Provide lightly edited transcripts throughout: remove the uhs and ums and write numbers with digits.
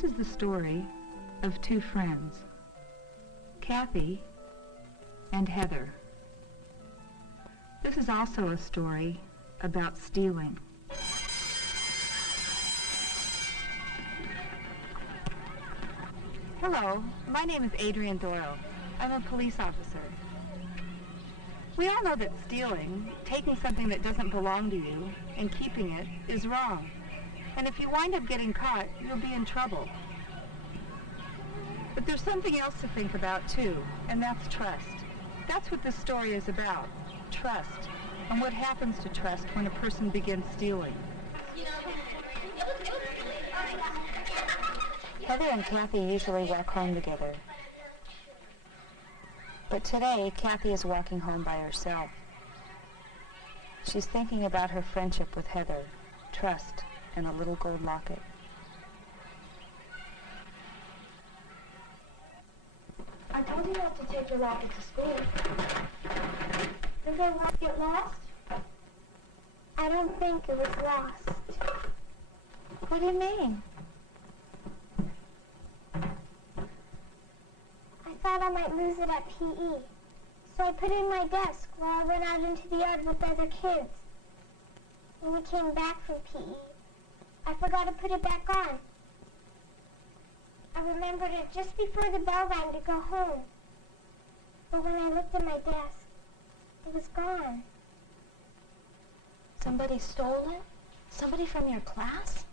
This is the story of two friends, Kathy and Heather. This is also a story about stealing. Hello, my name is Adrienne Doyle. I'm a police officer. We all know that stealing, taking something that doesn't belong to you and keeping it, is wrong. And if you wind up getting caught, you'll be in trouble. But there's something else to think about too, and that's trust. That's what this story is about, trust, and what happens to trust when a person begins stealing. Heather and Kathy usually walk home together. But today, Kathy is walking home by herself. She's thinking about her friendship with Heather, trust, and a little gold locket. I told you not to take your locket to school. Did the locket get lost? I don't think it was lost. What do you mean? I thought I might lose it at PE, so I put it in my desk while I went out into the yard with other kids. When we came back from PE, I forgot to put it back on. I remembered it just before the bell rang to go home. But when I looked at my desk, it was gone. Somebody stole it? Somebody from your class?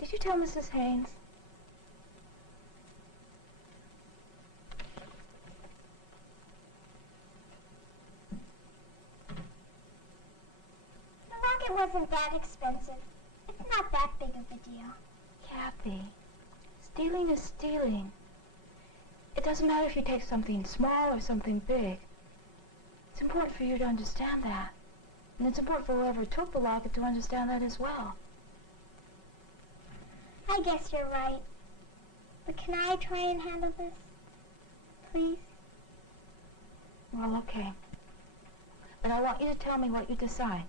Did you tell Mrs. Haynes? The locket wasn't that expensive. It's not that big of a deal. Kathy, stealing is stealing. It doesn't matter if you take something small or something big. It's important for you to understand that. And it's important for whoever took the locket to understand that as well. I guess you're right. But can I try and handle this? Please? Well, okay. But I want you to tell me what you decide.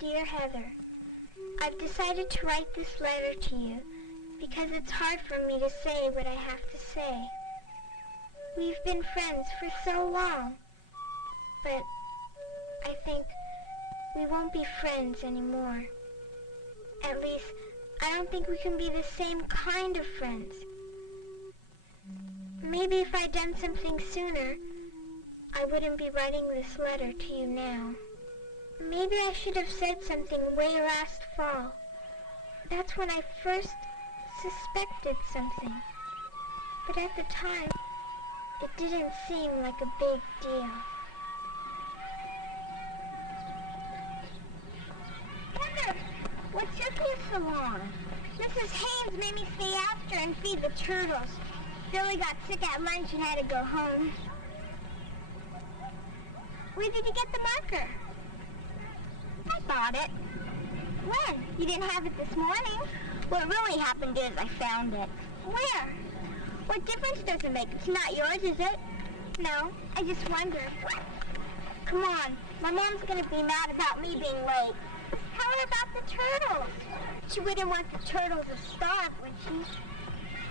Dear Heather, I've decided to write this letter to you because it's hard for me to say what I have to say. We've been friends for so long, but I think we won't be friends anymore. At least, I don't think we can be the same kind of friends. Maybe if I'd done something sooner, I wouldn't be writing this letter to you now. Maybe I should have said something way last fall. That's when I first suspected something. But at the time, it didn't seem like a big deal. Heather, what took you so long? Mrs. Haynes made me stay after and feed the turtles. Billy got sick at lunch and had to go home. Where did you get the marker? I bought it. When? You didn't have it this morning. What really happened is I found it. Where? What difference does it make? It's not yours, is it? No, I just wondered. Come on, my mom's gonna be mad about me being late. Tell her about the turtles. She wouldn't want the turtles to starve, would she?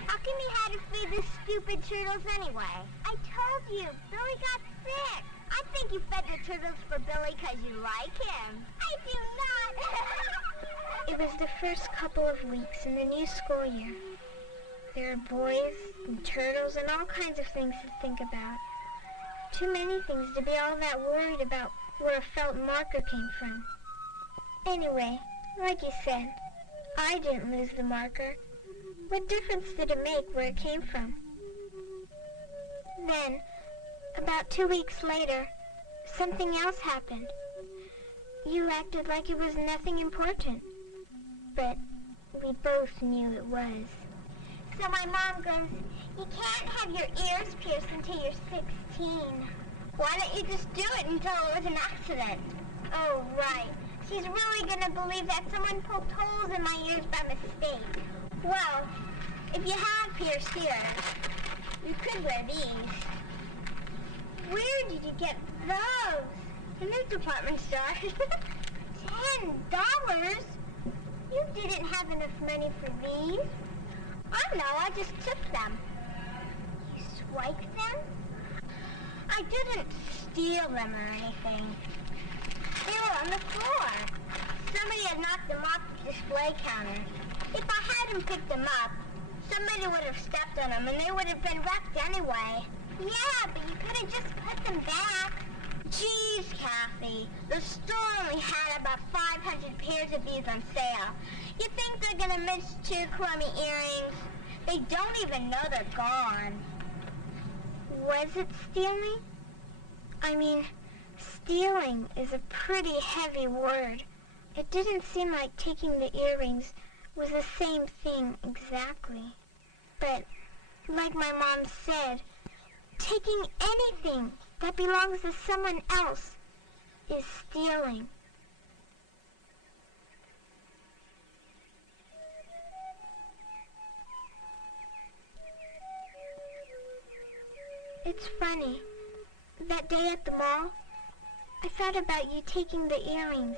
How come you had to feed the stupid turtles anyway? I told you, Billy got sick. I think you fed the turtles for Billy because you like him. I do not. It was the first couple of weeks in the new school year. There are boys and turtles and all kinds of things to think about. Too many things to be all that worried about where a felt marker came from. Anyway, like you said, I didn't lose the marker. What difference did it make where it came from? Then, about 2 weeks later, something else happened. You acted like it was nothing important, but we both knew it was. So my mom goes, "You can't have your ears pierced until you're 16. Why don't you just do it until it was an accident? Oh, right. She's really gonna believe that someone poked holes in my ears by mistake. Well, if you have pierced ears, you could wear these. Where did you get those? In this department store. $10? You didn't have enough money for these. I know, I just took them. You swiped them? I didn't steal them or anything. They were on the floor. Somebody had knocked them off the display counter. If I hadn't picked them up, somebody would have stepped on them and they would have been wrecked anyway. Yeah, but you could have just put them back. Geez, Kathy, the store only had about 500 pairs of these on sale. You think they're gonna miss 2 crummy earrings? They don't even know they're gone. Was it stealing? I mean, stealing is a pretty heavy word. It didn't seem like taking the earrings was the same thing exactly. But, like my mom said, taking anything that belongs to someone else is stealing. It's funny. That day at the mall, I thought about you taking the earrings.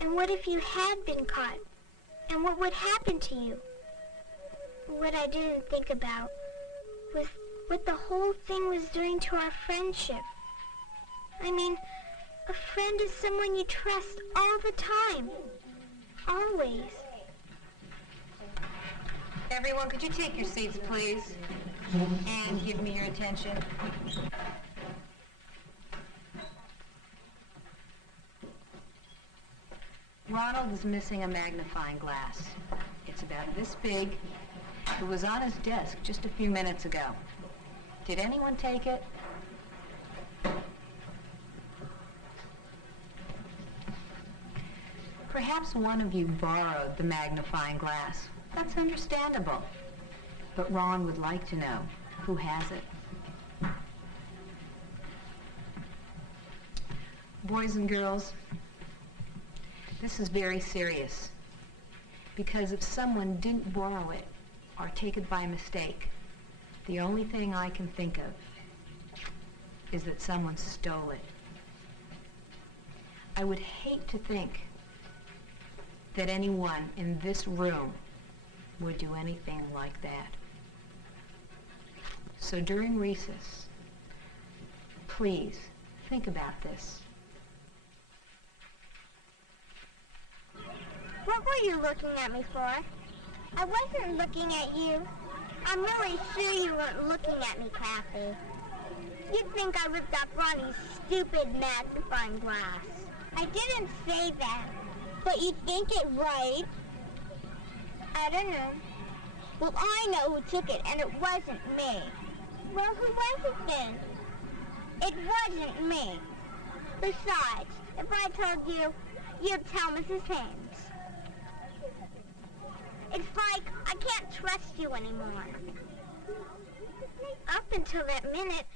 And what if you had been caught? And what would happen to you? What I didn't think about was what the whole thing was doing to our friendship. I mean, a friend is someone you trust all the time. Always. Everyone, could you take your seats, please? And give me your attention. Ronald is missing a magnifying glass. It's about this big. It was on his desk just a few minutes ago. Did anyone take it? Perhaps one of you borrowed the magnifying glass. That's understandable. But Ron would like to know who has it. Boys and girls, this is very serious. Because if someone didn't borrow it or take it by mistake, the only thing I can think of is that someone stole it. I would hate to think that anyone in this room would do anything like that. So during recess, please think about this. What were you looking at me for? I wasn't looking at you. I'm really sure you weren't looking at me, Kathy. You'd think I ripped off Ronnie's stupid magnifying glass. I didn't say that. But you think it, right? I don't know. Well, I know who took it, and it wasn't me. Well, who was it then? It wasn't me. Besides, if I told you, you'd tell Mrs. Haynes. It's like I can't trust you anymore. Up until that minute,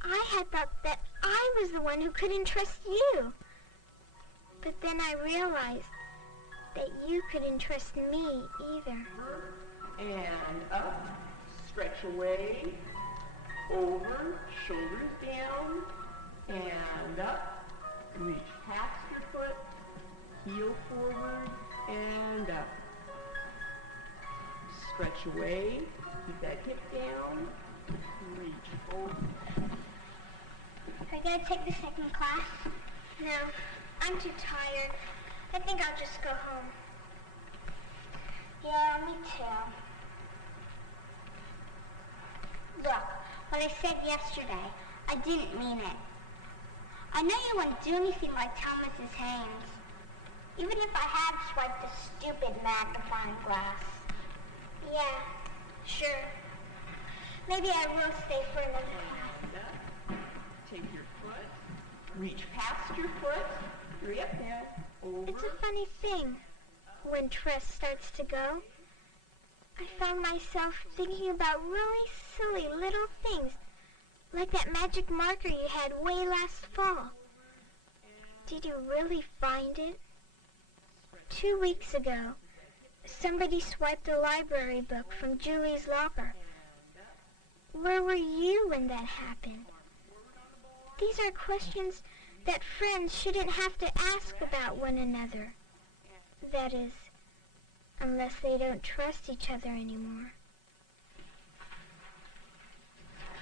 I had thought that I was the one who couldn't trust you. But then I realized that you couldn't trust me either. And up, stretch away, over, shoulders down, and up. Reach past your foot, heel forward, and up. Stretch away, keep that hip down, reach over. Are you gonna take the second class? No, I'm too tired. I think I'll just go home. Yeah, me too. Look, what I said yesterday, I didn't mean it. I know you wouldn't do anything like tell Mrs. Haynes. Even if I had swiped the stupid magnifying glass. Yeah, sure. Maybe I will stay for another class. Take your foot, reach past your foot, hurry up now, over. It's a funny thing. When trust starts to go, I found myself thinking about really silly little things, Like that magic marker you had way last fall. Did you really find it? 2 weeks ago, somebody swiped a library book from Julie's locker. Where were you when that happened? These are questions that friends shouldn't have to ask about one another. That is, unless they don't trust each other anymore.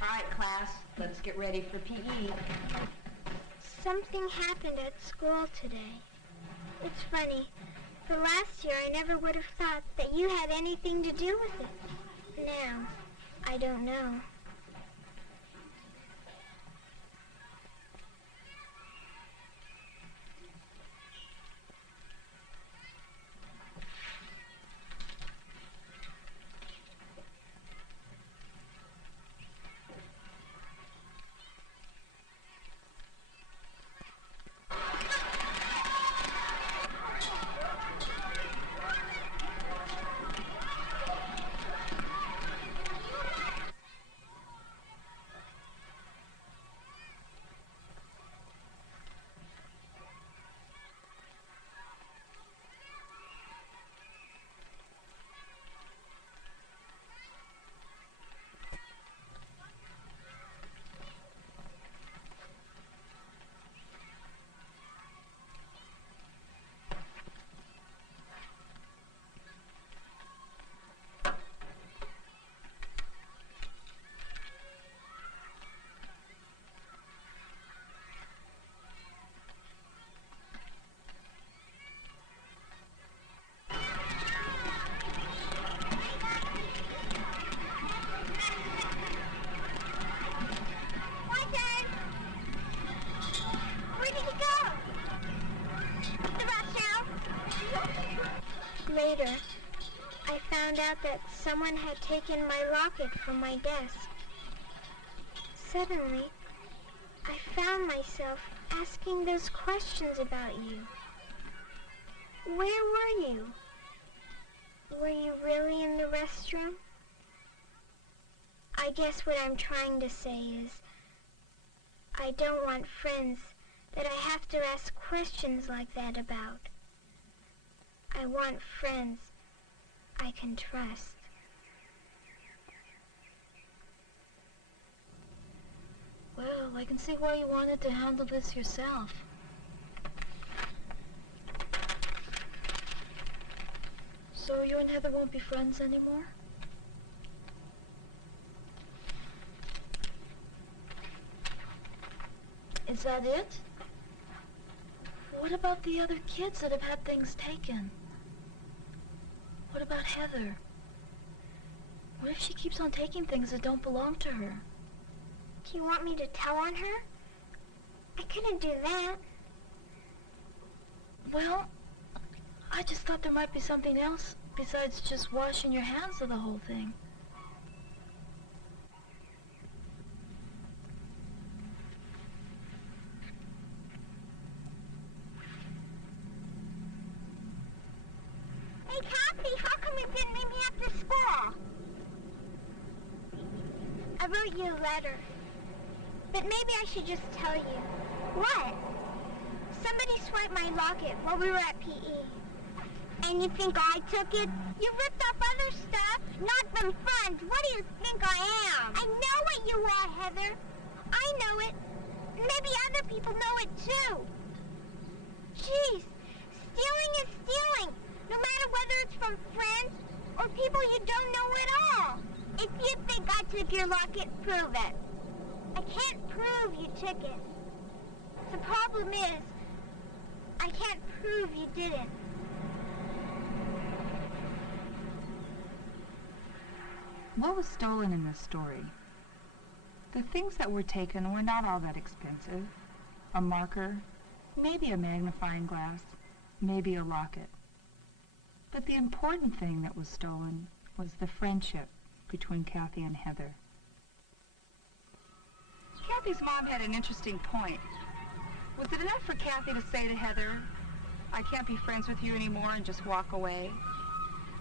All right, class, let's get ready for PE. Something happened at school today. It's funny. For last year, I never would have thought that you had anything to do with it. Now, I don't know. Later, I found out that someone had taken my locket from my desk. Suddenly, I found myself asking those questions about you. Where were you? Were you really in the restroom? I guess what I'm trying to say is, I don't want friends that I have to ask questions like that about. I want friends I can trust. Well, I can see why you wanted to handle this yourself. So you and Heather won't be friends anymore? Is that it? What about the other kids that have had things taken? What about Heather? What if she keeps on taking things that don't belong to her? Do you want me to tell on her? I couldn't do that. Well, I just thought there might be something else besides just washing your hands of the whole thing. Hey, Kathy, how come you didn't meet me after school? I wrote you a letter. But maybe I should just tell you. What? Somebody swiped my locket while we were at PE. And you think I took it? You ripped up other stuff, not them friends. What do you think I am? I know what you are, Heather. I know it. Maybe other people know it too. Jeez, stealing is stealing, no matter whether it's from friends or people you don't know at all. If you think I took your locket, prove it. I can't prove you took it. The problem is, I can't prove you didn't. What was stolen in this story? The things that were taken were not all that expensive. A marker, maybe a magnifying glass, maybe a locket. But the important thing that was stolen was the friendship between Kathy and Heather. Kathy's mom had an interesting point. Was it enough for Kathy to say to Heather, I can't be friends with you anymore, and just walk away?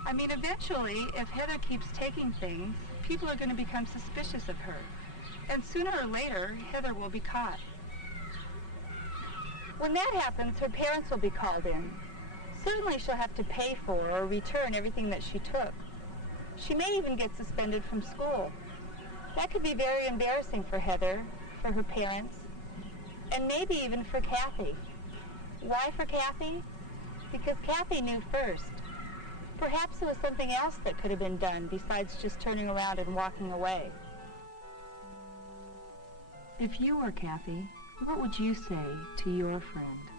I mean, eventually, if Heather keeps taking things, people are going to become suspicious of her. And sooner or later, Heather will be caught. When that happens, her parents will be called in. Certainly she'll have to pay for or return everything that she took. She may even get suspended from school. That could be very embarrassing for Heather, for her parents, and maybe even for Kathy. Why for Kathy? Because Kathy knew first. Perhaps there was something else that could have been done besides just turning around and walking away. If you were Kathy, what would you say to your friend?